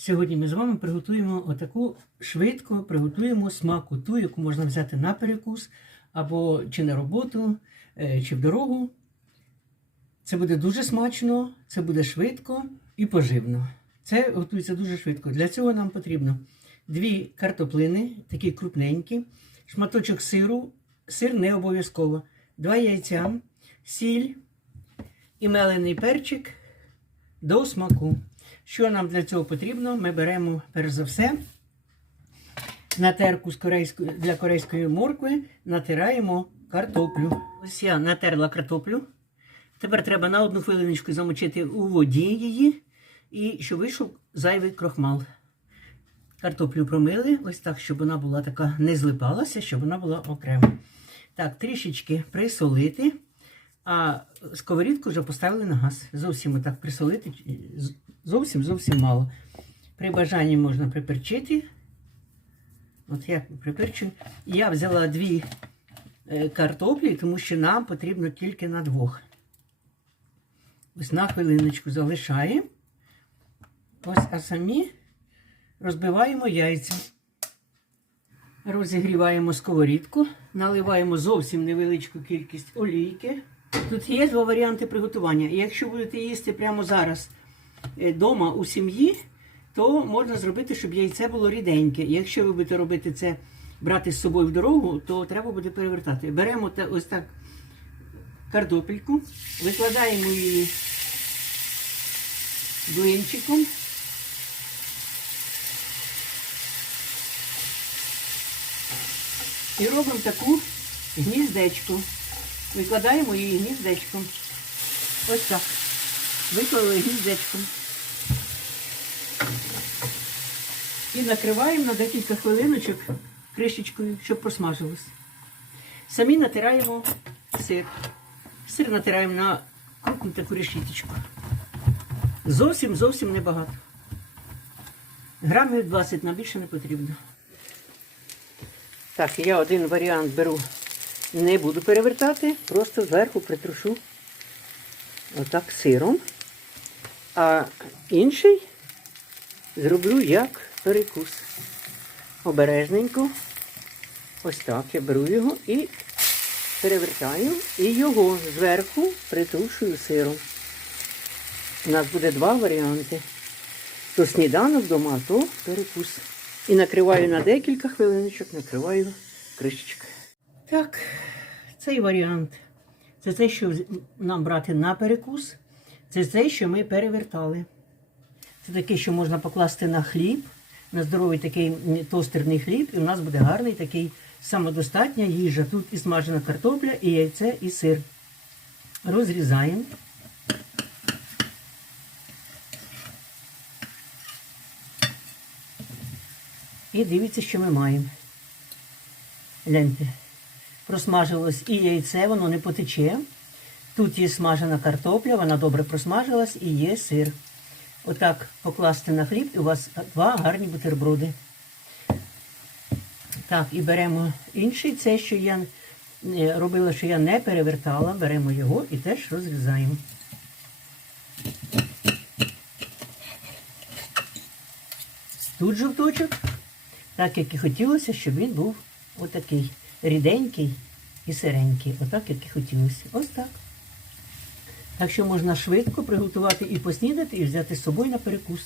Сьогодні ми з вами приготуємо отаку швидко приготуємо смаку, ту, яку можна взяти на перекус, або чи на роботу, е, чи в дорогу. Це буде дуже смачно, це буде швидко і поживно. Це готується дуже швидко. Для цього нам потрібно дві картоплини, такі крупненькі, шматочок сиру, сир не обов'язково, два яйця, сіль і мелений перчик до смаку. Що нам для цього потрібно? Ми беремо, перш за все, на терку з корейської, для корейської моркви натираємо картоплю. Ось я натерла картоплю. Тепер треба на одну хвилиночку замочити у воді її, і щоб вийшов зайвий крохмал. Картоплю промили, ось так, щоб вона була така, не злипалася, щоб вона була окремо. Так, трішечки присолити, а сковорідку вже поставили на газ. Зовсім отак присолити, з- зовсім зовсім мало. При бажанні можна приперчити. От я приперчую. Я взяла дві е, картоплі, тому що нам потрібно тільки на двох. Ось на хвилиночку залишаємо. Ось, а самі розбиваємо яйця. Розігріваємо сковорідку, наливаємо зовсім невеличку кількість олійки. Тут є два варіанти приготування. І якщо будете їсти прямо зараз вдома у сім'ї, то можна зробити, щоб яйце було ріденьке. Якщо ви будете робити це, брати з собою в дорогу, то треба буде перевертати. Беремо те- ось так картопельку, викладаємо її блинчиком. І робимо таку гніздечку. Викладаємо її гніздечком. Ось так. Виклали гніздечком. І накриваємо на декілька хвилиночок кришечкою, щоб просмажилось. Самі натираємо сир. Сир натираємо на крупну таку решіточку. Зовсім зовсім небагато. Грамів 20 нам більше не потрібно. Так, я один варіант беру, не буду перевертати, просто зверху притрушу отак сиром. А інший зроблю як перекус. Обережненько. Ось так я беру його і перевертаю, і його зверху притрушую сиром. У нас буде два варіанти. То сніданок вдома, то перекус. І накриваю на декілька хвилиночок, накриваю кришечкою. Так, цей варіант. Це те, що нам брати на перекус. Це те, що ми перевертали. Це таке, що можна покласти на хліб, на здоровий такий тостерний хліб, і у нас буде гарний такий самодостатня їжа. Тут і смажена картопля, і яйце, і сир. Розрізаємо. І дивіться, що ми маємо. Гляньте, просмажилось і яйце, воно не потече. Тут є смажена картопля, вона добре просмажилась і є сир. Отак покласти на хліб, і у вас два гарні бутерброди. Так, і беремо інший, це, що я е, робила, що я не перевертала, беремо його і теж розрізаємо. Тут жовточок, так як і хотілося, щоб він був отакий ріденький і сиренький. Отак, як і хотілося. Ось так. Так що можна швидко приготувати і поснідати, і взяти з собою на перекус.